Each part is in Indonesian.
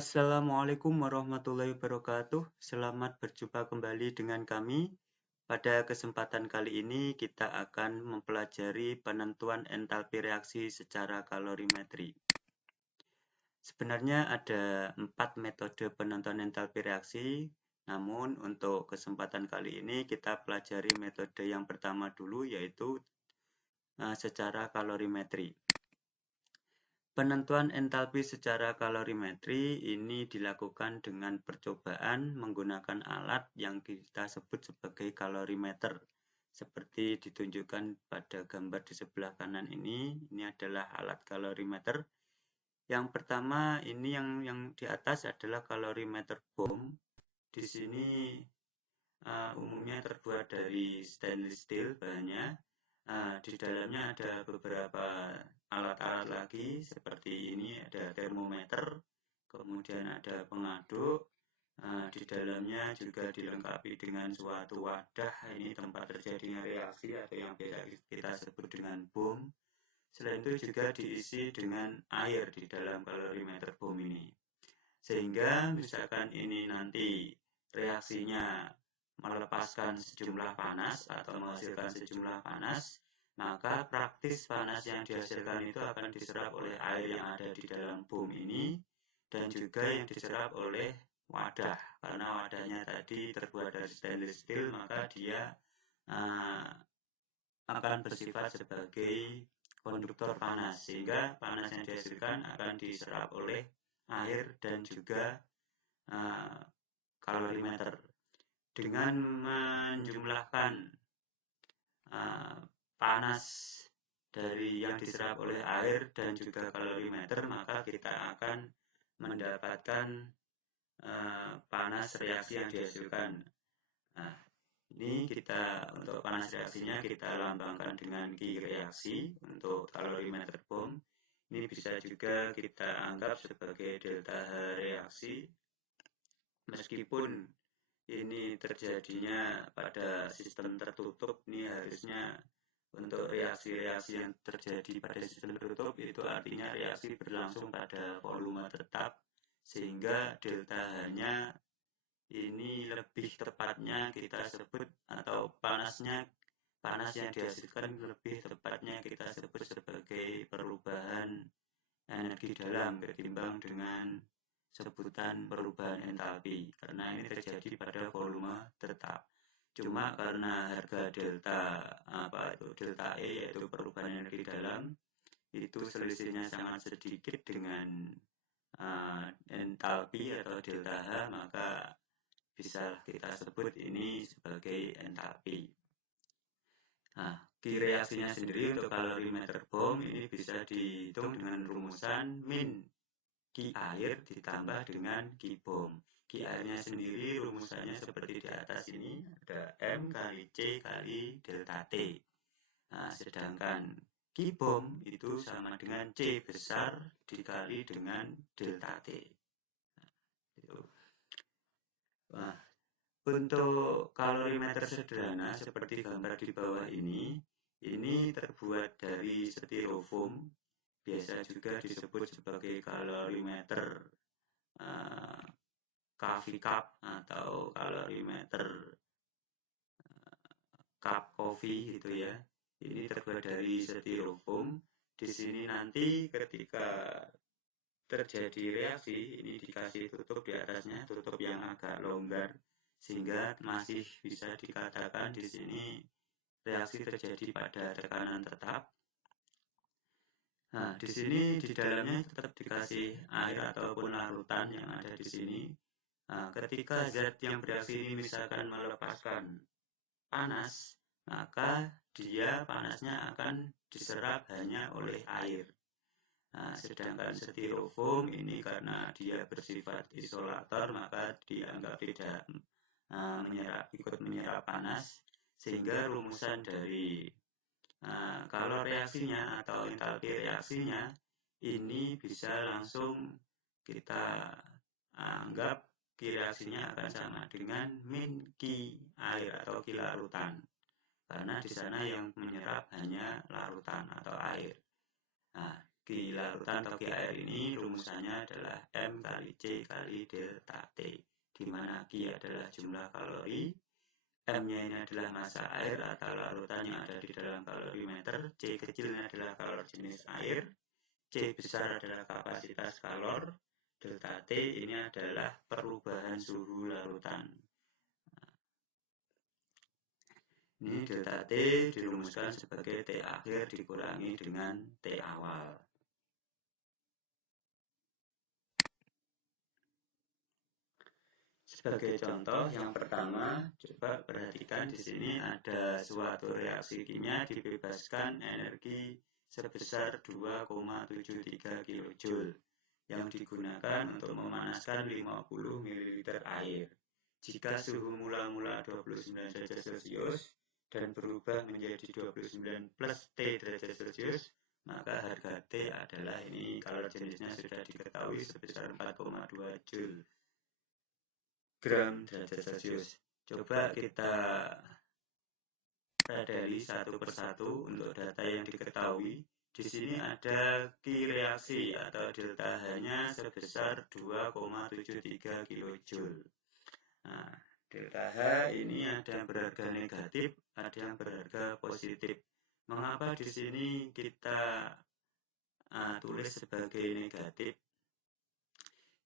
Assalamualaikum warahmatullahi wabarakatuh. Selamat berjumpa kembali dengan kami. Pada kesempatan kali ini kita akan mempelajari penentuan entalpi reaksi secara kalorimetri. Sebenarnya ada 4 metode penentuan entalpi reaksi, namun untuk kesempatan kali ini kita pelajari metode yang pertama dulu, yaitu secara kalorimetri. Penentuan entalpi secara kalorimetri ini dilakukan dengan percobaan menggunakan alat yang kita sebut sebagai kalorimeter. Seperti ditunjukkan pada gambar di sebelah kanan ini adalah alat kalorimeter. Yang pertama ini yang di atas adalah kalorimeter bom. Di sini umumnya terbuat dari stainless steel bahannya. Di dalamnya ada beberapa alat-alat lagi seperti ini, ada termometer, kemudian ada pengaduk. Di dalamnya juga dilengkapi dengan suatu wadah, ini tempat terjadinya reaksi atau yang biasa kita sebut dengan bom. Selain itu juga diisi dengan air di dalam kalorimeter bom ini. Sehingga misalkan ini nanti reaksinya melepaskan sejumlah panas atau menghasilkan sejumlah panas, maka praktis panas yang dihasilkan itu akan diserap oleh air yang ada di dalam bom ini dan juga yang diserap oleh wadah. Karena wadahnya tadi terbuat dari stainless steel, maka dia akan bersifat sebagai konduktor panas, sehingga panas yang dihasilkan akan diserap oleh air dan juga kalorimeter. Dengan menjumlahkan panas dari yang diserap oleh air dan juga kalorimeter, maka kita akan mendapatkan panas reaksi yang dihasilkan. Nah, ini kita untuk panas reaksinya kita lambangkan dengan Q reaksi untuk kalorimeter bom. Ini bisa juga kita anggap sebagai delta H reaksi. Meskipun ini terjadinya pada sistem tertutup, ini harusnya untuk reaksi-reaksi yang terjadi pada sistem tertutup itu artinya reaksi berlangsung pada volume tetap, sehingga delta H-nya ini lebih tepatnya kita sebut, atau panas yang dihasilkan lebih tepatnya kita sebut sebagai perubahan energi dalam ketimbang dengan sebutan perubahan entalpi, karena ini terjadi pada volume tetap. Cuma karena harga delta E yaitu perubahan energi dalam itu selisihnya sangat sedikit dengan entalpi atau delta H, maka bisa kita sebut ini sebagai entalpi. Nah, Q reaksinya sendiri untuk kalorimeter bom ini bisa dihitung dengan rumusan min Q air ditambah dengan Q bom. Q airnya sendiri rumusannya seperti di atas ini, ada M kali C kali delta T. Nah, sedangkan Q bom itu sama dengan C besar dikali dengan delta T. Nah, untuk kalorimeter sederhana seperti gambar di bawah ini terbuat dari styrofoam, biasa juga disebut sebagai kalorimeter coffee cup atau kalorimeter cup coffee gitu ya. Ini terbuat dari styrofoam. Di sini nanti ketika terjadi reaksi, ini dikasih tutup di atasnya, tutup yang agak longgar, sehingga masih bisa dikatakan di sini reaksi terjadi pada tekanan tetap. Nah, di sini di dalamnya tetap dikasih air ataupun larutan yang ada di sini. Nah, ketika zat yang bereaksi ini misalkan melepaskan panas, maka dia panasnya akan diserap hanya oleh air. Nah, sedangkan styrofoam ini karena dia bersifat isolator, maka dianggap tidak ikut menyerap panas, sehingga rumusan dari kalau reaksinya atau entalpi reaksinya ini bisa langsung kita anggap Q reaksinya akan sama dengan min Q air atau Q larutan, karena di sana yang menyerap hanya larutan atau air. Nah, Q Ki larutan atau Ki air ini rumusannya adalah M kali C kali delta T, di mana Ki adalah jumlah kalori, M-nya ini adalah massa air atau larutan yang ada di dalam kalorimeter, C kecilnya adalah kalor jenis air, C besar adalah kapasitas kalor, delta T ini adalah perubahan suhu larutan. Ini delta T dirumuskan sebagai T akhir dikurangi dengan T awal. Sebagai contoh, yang pertama, coba perhatikan di sini ada suatu reaksi kimia dibebaskan energi sebesar 2,73 kJ yang digunakan untuk memanaskan 50 ml air. Jika suhu mula-mula 29 derajat Celcius dan berubah menjadi 29 plus T derajat Celcius, maka harga T adalah ini, kalau jenisnya sudah diketahui, sebesar 4,2 Joule gram derajat Celcius. Coba kita pelajari satu persatu untuk data yang diketahui. Di sini ada Ki reaksi atau delta H-nya sebesar 2,73 kJ. Nah, delta H ini ada yang berharga negatif, ada yang berharga positif. Mengapa di sini kita tulis sebagai negatif?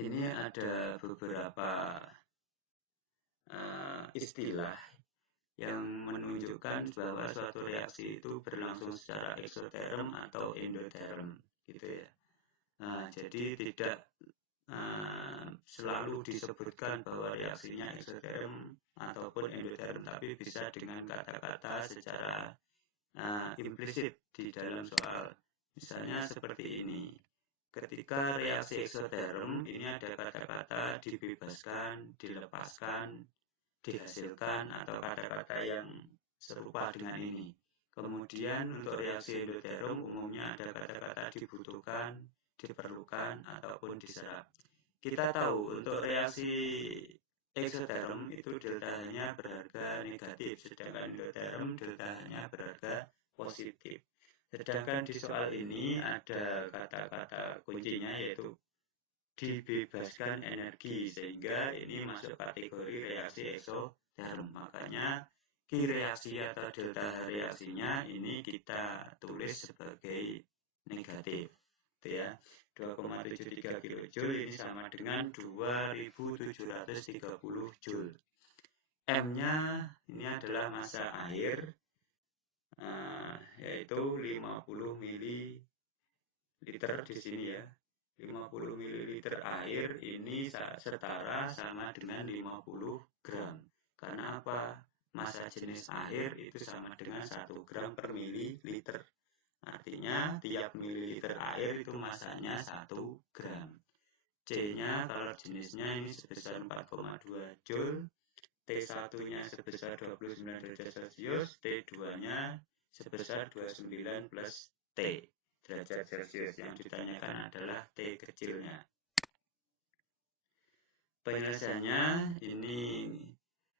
Ini ada beberapa istilah yang menunjukkan bahwa suatu reaksi itu berlangsung secara eksoterm atau endoterm, gitu ya. Nah, jadi tidak selalu disebutkan bahwa reaksinya eksoterm ataupun endoterm, tapi bisa dengan kata-kata secara implisit di dalam soal. Misalnya seperti ini. Ketika reaksi eksoterm, ini ada kata-kata dibebaskan, dilepaskan, dihasilkan, atau kata-kata yang serupa dengan ini. Kemudian untuk reaksi endoterm umumnya ada kata-kata dibutuhkan, diperlukan, ataupun diserap. Kita tahu untuk reaksi eksoterm itu delta-nya berharga negatif, sedangkan endoterm delta-nya berharga positif. Sedangkan di soal ini ada kata-kata kuncinya yaitu dibebaskan energi, sehingga ini masuk kategori reaksi eksoterm. Makanya Ki reaksi atau delta reaksinya ini kita tulis sebagai negatif, gitu ya. 2,73 kJ ini sama dengan 2730 Joule. M-nya ini adalah massa air, yaitu 50 ml di sini ya. 50 ml air ini setara sama dengan 50 gram. Karena apa? Massa jenis air itu sama dengan 1 gram per mililiter. Artinya tiap mililiter air itu massanya 1 gram. C-nya kalau jenisnya ini sebesar 4,2 Joule, T1-nya sebesar 29 derajat Celcius, T2-nya sebesar 29 plus T derajat Celcius. Yang ditanyakan adalah T kecilnya. Penyelesaiannya ini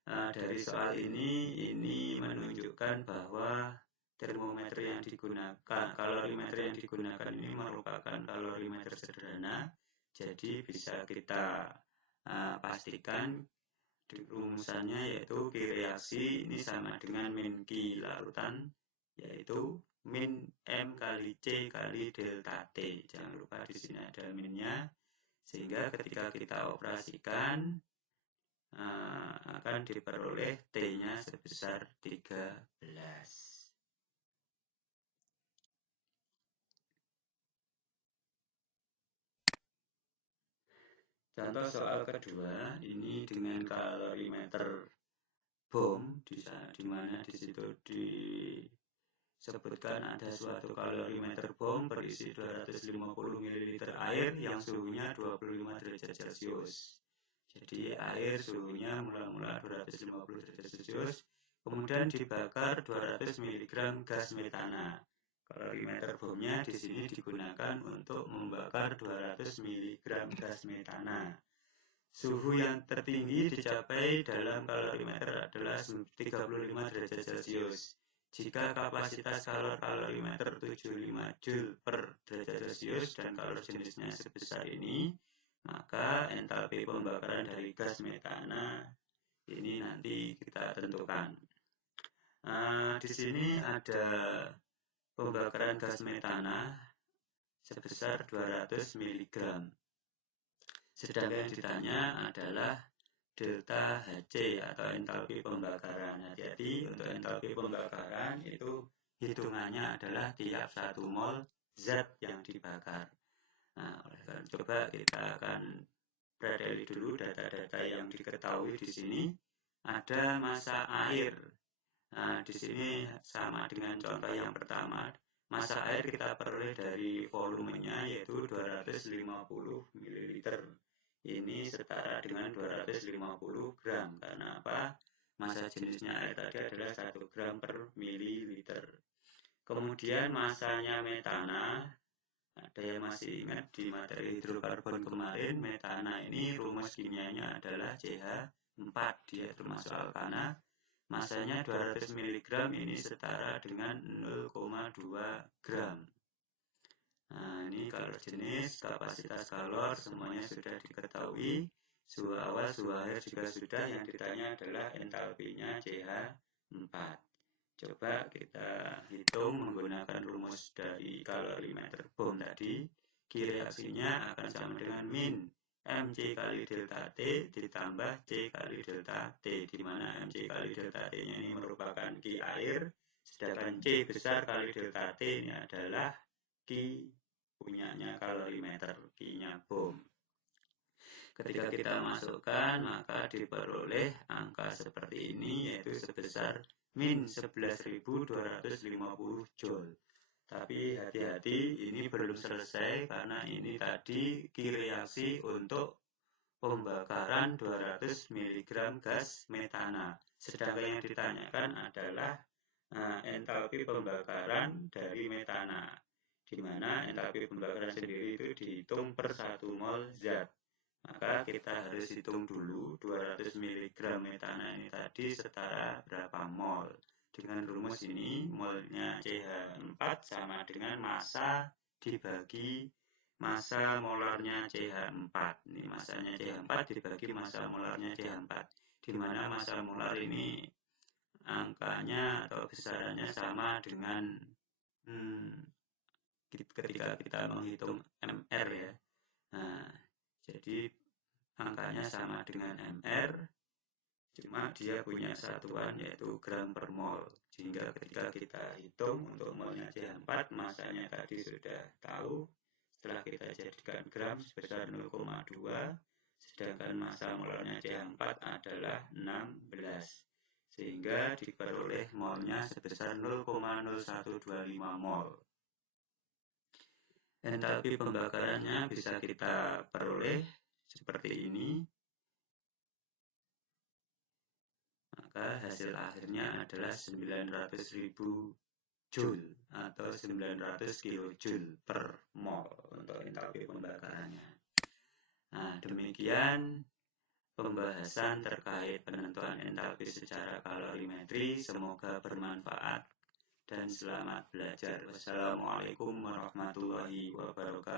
dari soal ini menunjukkan bahwa termometer yang digunakan, kalorimeter yang digunakan ini merupakan kalorimeter sederhana. Jadi bisa kita pastikan rumusannya yaitu Ki reaksi ini sama dengan min Ki larutan, yaitu min M kali C kali delta T. Jangan lupa di sini ada minnya, sehingga ketika kita operasikan akan diperoleh T-nya sebesar 13. Contoh soal kedua, ini dengan kalorimeter bom, di mana di situ disebutkan ada suatu kalorimeter bom berisi 250 ml air yang suhunya 25 derajat Celcius. Jadi air suhunya mula-mula 250 derajat Celcius, kemudian dibakar 200 mg gas metana. Kalorimeter bomnya di sini digunakan untuk membakar 200 mg gas metana. Suhu yang tertinggi dicapai dalam kalorimeter adalah 35 derajat Celcius. Jika kapasitas kalorimeter 75 Joule per derajat Celcius dan kalori jenisnya sebesar ini, maka entalpi pembakaran dari gas metana ini nanti kita tentukan. Di sini ada pembakaran gas metana sebesar 200 mg. Sedangkan yang ditanya adalah delta Hc atau entalpi pembakaran. Hati-hati, untuk entalpi pembakaran itu hitungannya adalah tiap 1 mol zat yang dibakar. Nah, coba kita akan pelajari dulu data-data yang diketahui di sini. Ada massa air. Nah, di sini sama dengan contoh yang pertama. Massa air kita peroleh dari volumenya yaitu 250 ml. Ini setara dengan 250 gram. Karena apa? Massa jenisnya air tadi adalah 1 gram per mililiter. Kemudian massanya metana. Ada yang masih ingat di materi hidrokarbon kemarin, metana ini rumus kimianya adalah CH4. Dia termasuk alkana. Masanya 200 mg ini setara dengan 0,2 gram. Nah, ini kalor jenis, kapasitas kalor, semuanya sudah diketahui. Suhu awal, suhu akhir juga sudah. Yang ditanya adalah entalpinya CH4. Coba kita hitung menggunakan rumus dari kalorimeter bom tadi. Q reaksinya akan sama dengan min mc kali delta T ditambah C kali delta T, di mana mc kali delta T-nya ini merupakan Q air, sedangkan C besar kali delta T ini adalah Q punyanya kalorimeter, Q-nya bom. Ketika kita masukkan, maka diperoleh angka seperti ini, yaitu sebesar min 11.250 Joule. Tapi hati-hati, ini belum selesai karena ini tadi Q reaksi untuk pembakaran 200 mg gas metana. Sedangkan yang ditanyakan adalah entalpi pembakaran dari metana, di mana entalpi pembakaran sendiri itu dihitung per 1 mol zat. Maka kita harus hitung dulu 200 mg metana ini tadi setara berapa mol. Dengan rumus ini, molnya CH4 sama dengan massa dibagi massa molarnya CH4. Ini massanya CH4 dibagi massa molarnya CH4. Di mana massa molar ini angkanya atau besarannya sama dengan ketika kita menghitung MR ya. Nah, jadi angkanya sama dengan MR, cuma dia punya satuan yaitu gram per mol. Sehingga ketika kita hitung untuk molnya CH4, massanya tadi sudah tahu. Setelah kita jadikan gram sebesar 0,2, sedangkan massa molarnya CH4 adalah 16. Sehingga diperoleh molnya sebesar 0,0125 mol. Entalpi pembakarannya bisa kita peroleh seperti ini. Maka hasil akhirnya adalah 900.000 Joule atau 900 kilojoule per mol untuk entalpi pembakarannya. Nah, demikian pembahasan terkait penentuan entalpi secara kalorimetri. Semoga bermanfaat dan selamat belajar. Wassalamualaikum warahmatullahi wabarakatuh.